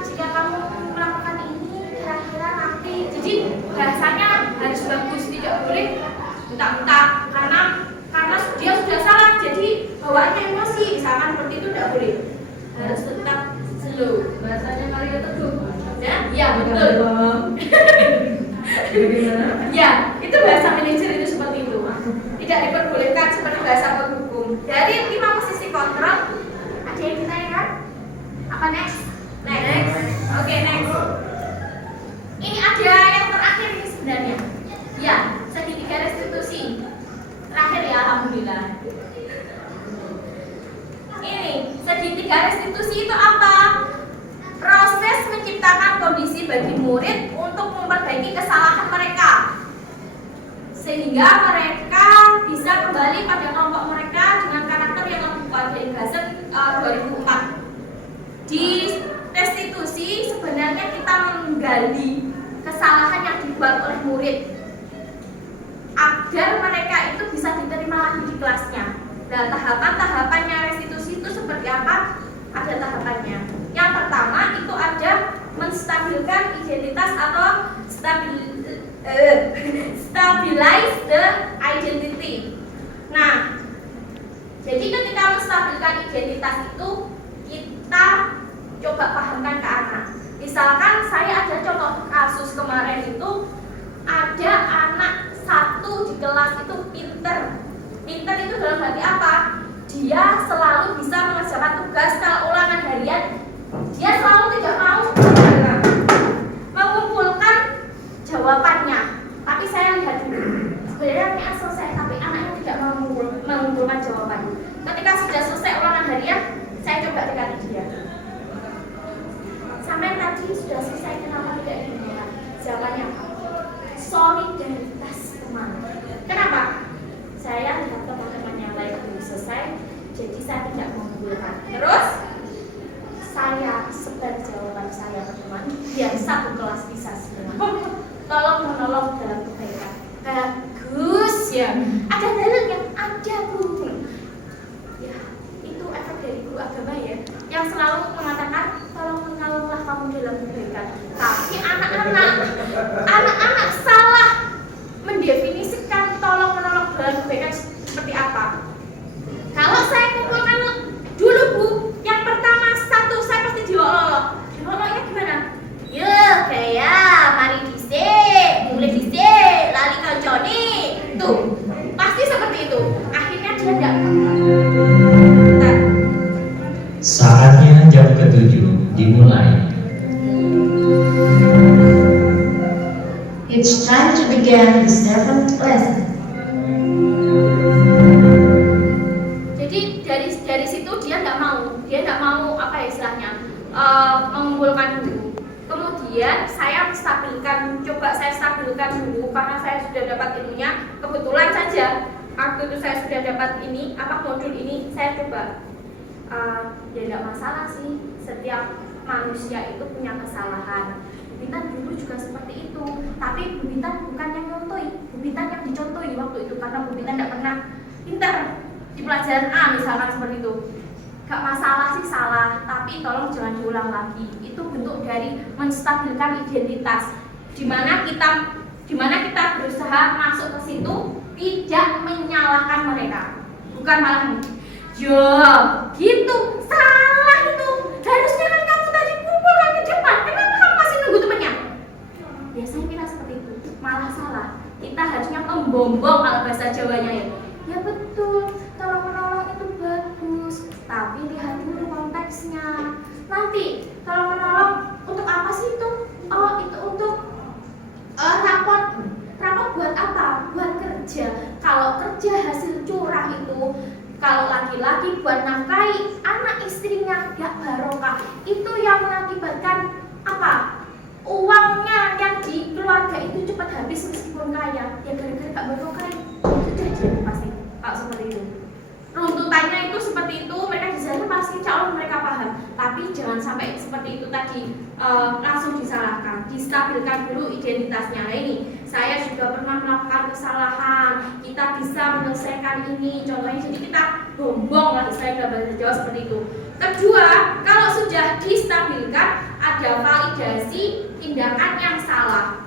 Jika kamu melakukan ini kira-kira nanti, jadi bahasanya harus bagus, tidak boleh mentah-mentah karena dia sudah salah, jadi bawaannya emosi, misalkan seperti itu tidak boleh, harus tetap slow. Bahasanya Mario Teguh. Ya betul. Ya, itu bahasa manajer itu seperti itu. Tidak diperbolehkan seperti bahasa penghukum. Dari 5 posisi kontrol, ada yang ditanyakan? Apa next? Next. Oke, next. Ini ada yang terakhir ini sebenarnya. Ya, segitiga restitusi. Terakhir ya, alhamdulillah. Ini segitiga restitusi itu apa? Proses menciptakan kondisi bagi murid untuk memperbaiki kesalahan mereka sehingga mereka bisa kembali pada kelompok mereka dengan karakter yang lebih kuat. Dari Gazen 2004. Di restitusi sebenarnya kita menggali kesalahan yang dibuat oleh murid agar mereka itu bisa diterima lagi di kelasnya. Nah, tahapan-tahapannya restitusi itu seperti apa? Ada tahapannya. Yang pertama itu ada menstabilkan identitas atau stabilize the identity. Nah, jadi ketika menstabilkan identitas itu kita coba pahamkan ke anak. Misalkan saya ada contoh kasus kemarin itu ada anak satu di kelas itu pinter. Pinter itu dalam arti apa? Dia selalu bisa mengerjakan tugas. Kalau ulangan harian dia selalu tidak mau mengumpulkan jawabannya. Tapi saya lihat dulu, sebenarnya selesai, tapi anaknya tidak mau mengumpulkan jawabannya. Ketika sudah selesai ulangan harian, saya coba dekati dia. Sampai tadi sudah selesai, kenapa tidak mengumpulkan? Jawabannya apa? Solidaritas teman. Kenapa? Saya lihat teman-teman yang lain belum selesai, jadi saya tidak mengumpulkan. Terus saya sebar jawaban saya ke teman biar satu kelas bisa semua. Tolong menolong dalam kebaikan. Bagus ya. Ada dalilnya? Ada, Bu. Ya, itu efek dari guru agama ya, yang selalu mengatakan tolong menolonglah kamu dalam kebaikan. Tapi anak-anak salah mendefinisikan tolong menolong dalam kebaikan seperti apa. Kalau saya kumpulkan dulu, Bu, yang pertama satu saya pasti diolok-olok. Dioloknya gimana? Ya kayak mari dhisik, mulai dhisik, lali kancane. Tuh, pasti seperti itu. Akhirnya dia enggak. Saatnya jam ke-7 dimulai. It's time to begin the 7th lesson. Jadi dari situ dia nggak mau apa ya istilahnya mengumpulkan dulu. Kemudian saya coba saya stabilkan dulu karena saya sudah dapat ilmunya. Kebetulan saja waktu itu saya sudah dapat modul ini, saya coba ya nggak masalah sih, setiap manusia itu punya kesalahan. Bu Bintan dulu juga seperti itu, tapi Bu Bintan bukan yang nyontoi, Bu Bintan yang dicontohi waktu itu karena Bu Bintan tidak pernah pintar di pelajaran A misalkan seperti itu. Gak masalah sih salah, tapi tolong jangan diulang lagi. Itu bentuk dari menstabilkan identitas, dimana kita berusaha masuk ke situ tidak menyalahkan mereka, bukan malah yo gitu salah itu. Harusnya kan kamu tadi kumpulkan ke depan, kenapa kamu masih nunggu temennya? Biasanya kita seperti itu, malah salah. Kita harusnya membombong kalau bahasa Jawanya ya. Ya betul, tolong menolong itu bagus, tapi lihat dulu konteksnya. Nanti tolong menolong untuk apa sih itu? Oh itu untuk raport. Raport buat apa? Buat kerja. Kalau kerja hasil curang itu, kalau laki-laki buat nafkahi anak istrinya gak barokah. Itu yang mengakibatkan apa? Uangnya yang di keluarga itu cepat habis meskipun kaya. Ya gara-gara gak barokah sudah dia pasti seperti itu. Runtutannya itu seperti itu, mereka di sana pasti calon mereka paham. Tapi jangan sampai seperti itu tadi langsung disalahkan. Distabilkan dulu identitasnya. Nah, ini saya juga pernah melakukan kesalahan. Kita bisa menyelesaikan ini. Contohnya jadi kita bombong lah, saya dalam bahasa Jawa seperti itu. Kedua, kalau sudah distabilkan ada validasi tindakan yang salah.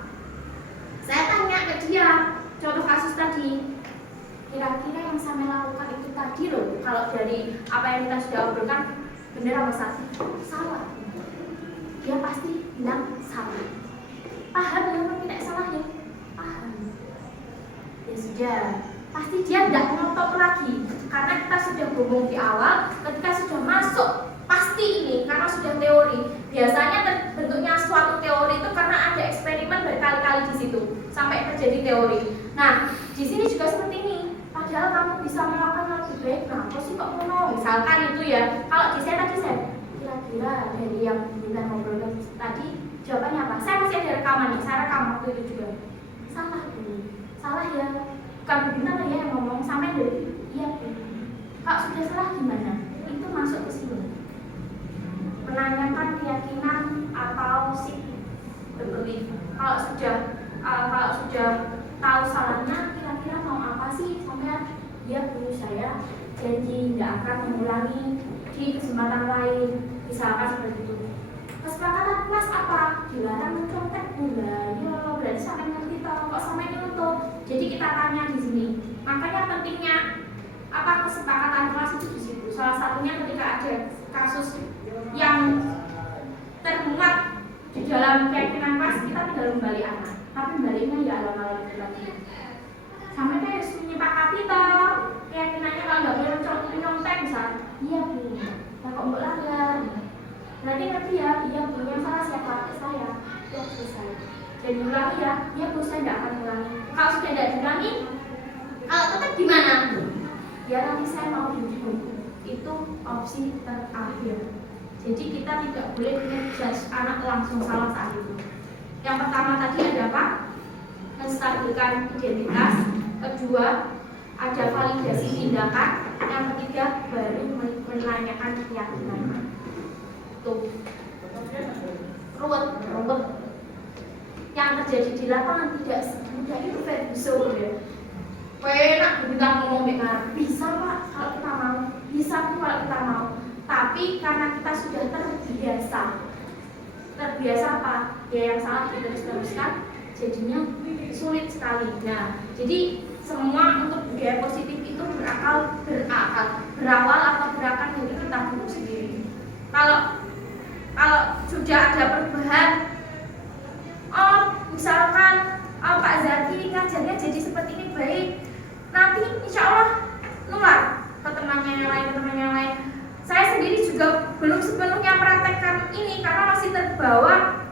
Saya tanya ke dia, contoh kasus tadi, kira-kira yang saya lakukan itu tadi loh, kalau dari apa yang kita sudah obrolkan benar apa salah? Salah. Dia pasti bilang salah. Paham ya, tidak salah ya? Paham. Ya sudah, pasti dia tidak ngotot lagi, karena kita sudah ngomong di awal, ketika sudah masuk pasti ini karena sudah teori. Biasanya bentuknya suatu teori itu karena ada eksperimen berkali-kali di situ sampai terjadi teori. Nah, di sini juga seperti ini. Padahal kamu bisa melakukan yang lebih baik. Nah, kok sih kok ngono? Misalkan itu ya. Kalau di saya tadi saya kira-kira dari yang kita ngobrol tadi jawabannya apa? Saya masih ada rekaman nih. Saya rekam waktu itu juga. Salah dulu. Salah ya. Bukan benar ya yang ngomong sampai dari iya. Kalau sudah salah gimana? Itu masuk ke sini. Menanyakan keyakinan atau belief. Kalau sudah tahu salahnya, kira-kira mau apa sih sampai dia guru saya janji tidak akan mengulangi di kesempatan lain, misalkan seperti itu. Kesepakatan kelas apa? Dilarang mencontek gula. Ya berarti sampai ngerti toh, kok sampai nyontoh. Jadi kita tanya di sini. Makanya pentingnya apa kesepakatan kelas itu di situ. Salah satunya ketika ada kasus yang termuat di dalam keyakinan kelas, kita tidak membalik anak, tapi membaliknya ya alam-alam itu lagi. Sampai kayak menyepakati toh keyakinannya kalau nggak boleh menyontek misalnya. Iya bu, ya kok mbak langgar. Berarti ngerti ya, iya bu, yang salah siapa? Saya. Ya selesai. Jadi ulangi ya, iya bu, saya tidak akan ulangi. Kalau sudah tidak diulangi, kalau tetap gimana? Ya nanti saya mau dihukum. Itu opsi terakhir. Jadi kita tidak boleh ngejudge anak langsung salah saat itu. Yang pertama tadi ada apa? Menstabilkan identitas. Kedua, ada validasi tindakan. Yang ketiga, baru menanyakan keyakinan. Tuh, ruwet. Yang terjadi di lapangan tidak semudah itu Ferguson ya. Enak bintang ngomong dengan bisa pak kalau kita mau, bisa pun kalau kita mau. Tapi karena kita sudah terbiasa apa? Ya yang salah diteruskan, jadinya sulit sekali. Nah, jadi semua untuk budaya positif itu berawal atau berakar dari kita dulu sendiri. Kalau sudah ada perubahan, misalkan Pak Zaki ngajarnya jadi seperti ini baik, nanti insya Allah nular ke temannya yang lain. Saya sendiri juga belum sepenuhnya praktekkan ini karena masih terbawa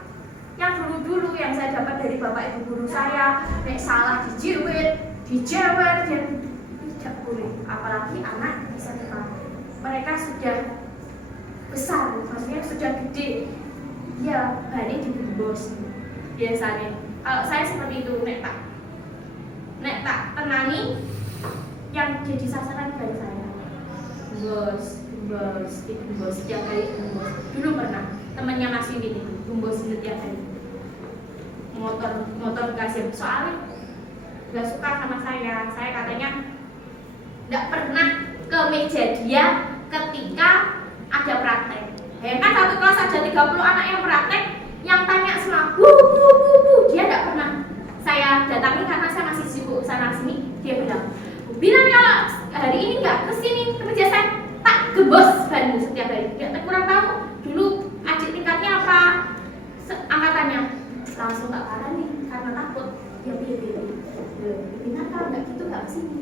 yang dulu yang saya dapat dari bapak ibu guru saya, nek salah dijewer dan tidak boleh, apalagi anak bisa kita. Mereka sudah besar, maksudnya sudah gede, ya balik digembos biasanya. Kalau saya seperti itu, nek tak tenani yang jadi sasaran dari saya. Gembos setiap kali gembos. Dulu pernah temannya Mas Yudin itu gembos setiap hari. Motor kasih soalnya nggak suka sama saya katanya nggak pernah ke meja dia ketika ada praktek. Kan satu kelas ada 30 anak yang praktek, yang tanya semua bu, dia nggak pernah saya datangi karena saya masih sibuk sana sini. Dia bilang kalau hari ini nggak kesini ke meja saya, tak gebos ban setiap hari. Dia kurang tahu dulu adik tingkatnya apa angkatannya, langsung tak parani karena takut. Ya benar kalau nggak gitu nggak kesini.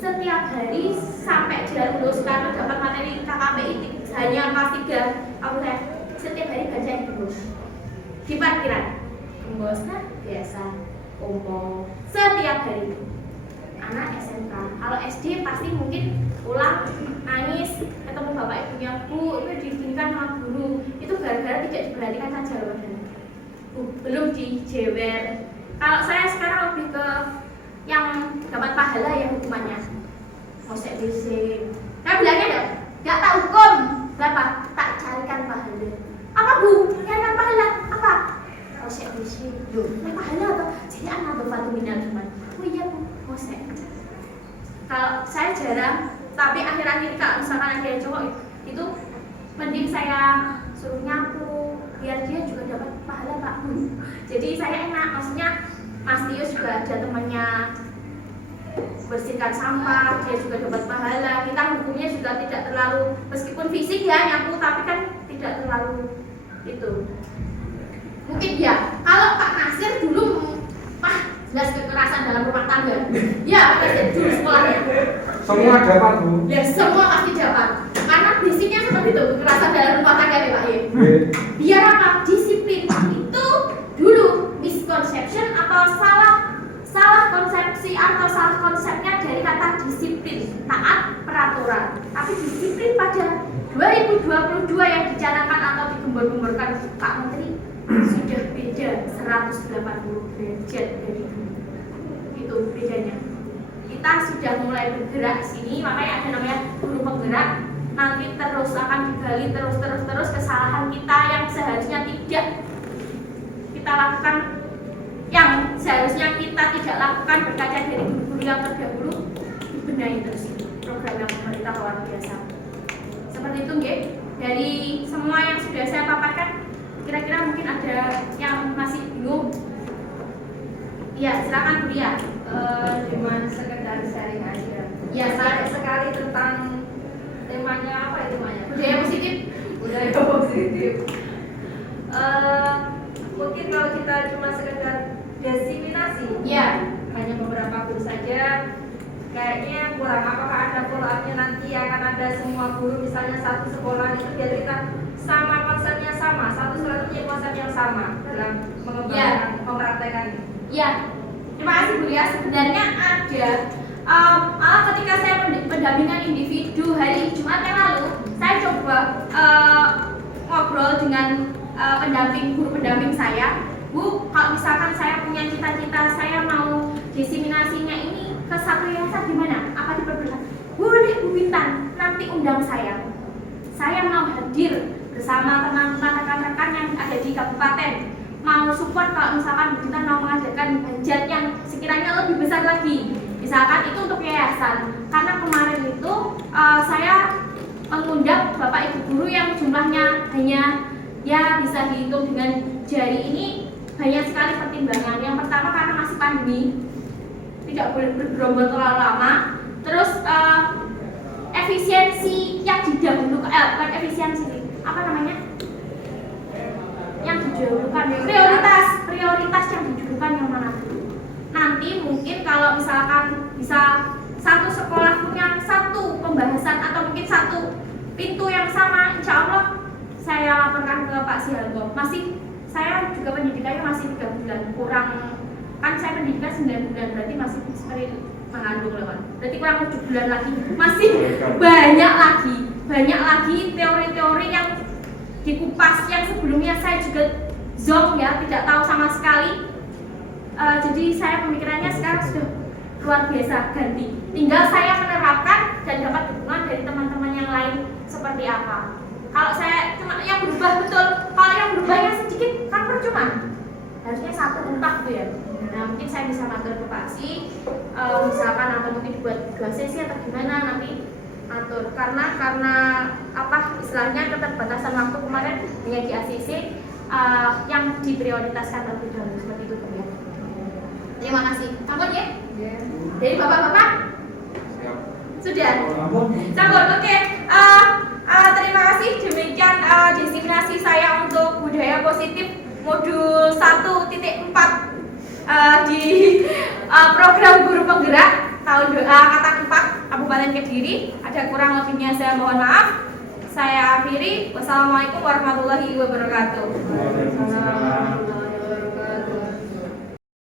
Setiap hari sampai dia lulus karena dapat materi KKPI hanya kelas 3 aku setiap hari baca gembos di parkiran. Gembos kan biasa kumpul setiap hari. Anak SMK, kalau SD pasti mungkin pulang nangis ketemu bapak ibunya, bu itu diizinkan sama guru, itu gara-gara tidak diperhatikan saja loh, belum dijewer. Kalau saya sekarang lebih ke yang dapat pahala ya hukumannya, mosek WC. Saya bilangnya nggak tak hukum berapa, tak carikan pahala. Apa bu? Carikan pahala apa? Mosek WC. Loh, pahala apa? Jadi anak berfatu minal iman. Oh iya bu, mosek. Kalau saya jarang, tapi akhir-akhir kalau misalkan ada yang cowok itu mending saya suruh nyapu biar dia juga dapat pahala pak. Jadi saya enak, maksudnya Mas Tius juga ada temannya bersihkan sampah, dia juga dapat pahala. Kita hukumnya juga tidak terlalu, meskipun fisik ya nyapu, tapi kan tidak terlalu itu. Mungkin ya, kalau Pak Nasir dulu jelas kekerasan dalam rumah tangga. Ya, Pak Nasir dulu sekolahnya. Semua dapat, Bu. Ya, semua pasti dapat. Karena basicnya seperti itu, kekerasan dalam rumah tangga ya Pak ya. Biar apa? Disiplin itu dulu misconception atau salah konsepsi atau salah konsepnya dari kata disiplin, taat peraturan. Tapi disiplin pada 2022 yang dicanangkan atau digembor-gemborkan Pak Menteri sudah beda 180 derajat dari dulu. Itu bedanya. Kita sudah mulai bergerak di sini, makanya ada namanya guru penggerak. Nanti terus akan digali terus kesalahan kita yang seharusnya tidak kita lakukan, yang seharusnya kita tidak lakukan berkaca dari guru-guru yang terdahulu, dibenahi terus. Program yang pemerintah luar biasa. Seperti itu nggih. Dari semua yang sudah saya paparkan, kira-kira mungkin ada yang masih bingung. Iya, silakan Bu Lia. Cuma sekedar sharing aja. Ya, Menarik sekali tentang temanya apa itu namanya? budaya positif. Budaya positif. Mungkin kalau kita cuma sekedar diseminasi, Ya, hanya beberapa guru saja, kayaknya kurang. Apakah ada follow-up-nya nanti akan ada semua guru, misalnya satu sekolah itu biar kita sama konsepnya sama, satu sekolah punya konsep yang sama dalam mengembangkan, mempraktekkan. ya. Terima kasih Bu Lia. Sebenarnya ada malah ketika saya pendampingan individu hari Jumat yang lalu, saya coba ngobrol dengan guru pendamping saya. Bu, kalau misalkan saya punya cita-cita, saya mau diseminasinya ini ke satu yayasan gimana? Apa diperbolehkan? Boleh Bu Bintan, nanti undang saya. Saya mau hadir bersama teman-teman rekan-rekan yang ada di kabupaten. Mau support kalau misalkan Bu Bintan mau mengadakan budget yang sekiranya lebih besar lagi. Misalkan itu untuk yayasan. Karena kemarin itu saya mengundang Bapak Ibu guru yang jumlahnya hanya ya bisa dihitung dengan jari ini. Banyak sekali pertimbangan. Yang pertama karena masih pandemi, tidak boleh bergerombol terlalu lama. Terus efisiensi yang didahulukan, bukan efisiensi, apa namanya? Yang didahulukan, prioritas yang didahulukan yang mana dulu? Nanti mungkin kalau misalkan bisa satu sekolah punya satu pembahasan atau mungkin satu pintu yang sama, insya Allah saya laporkan ke Pak Sihalgo. Saya juga pendidikannya masih 3 bulan, kurang, kan saya pendidikan 9 bulan, berarti masih seperti mengandung lewat. Berarti kurang 7 bulan lagi, masih banyak lagi teori-teori yang dikupas yang sebelumnya saya juga zonk ya, tidak tahu sama sekali. Jadi saya pemikirannya sekarang sudah luar biasa ganti. Tinggal saya menerapkan dan dapat dukungan dari teman-teman yang lain seperti apa. Kalau saya cuma yang berubah betul, kalau yang berubahnya sedikit kan percuma. Harusnya satu untak tuh ya. Nah mungkin saya bisa matur ke Pak Si, misalkan atau mungkin dibuat 2 sesi atau gimana nanti atur. Karena apa istilahnya keterbatasan waktu kemarin hanya di ACC yang diprioritaskan terlebih dahulu seperti itu ya. Terima kasih. Sampun ya? Dari bapak-bapak? Sudah. Sampun. Oke. Terima kasih. Demikian diseminasi saya untuk budaya positif modul 1.4 di program guru penggerak tahun angkatan 4 Kabupaten Kediri. Ada kurang lebihnya saya mohon maaf. Saya akhiri. Wassalamualaikum warahmatullahi wabarakatuh.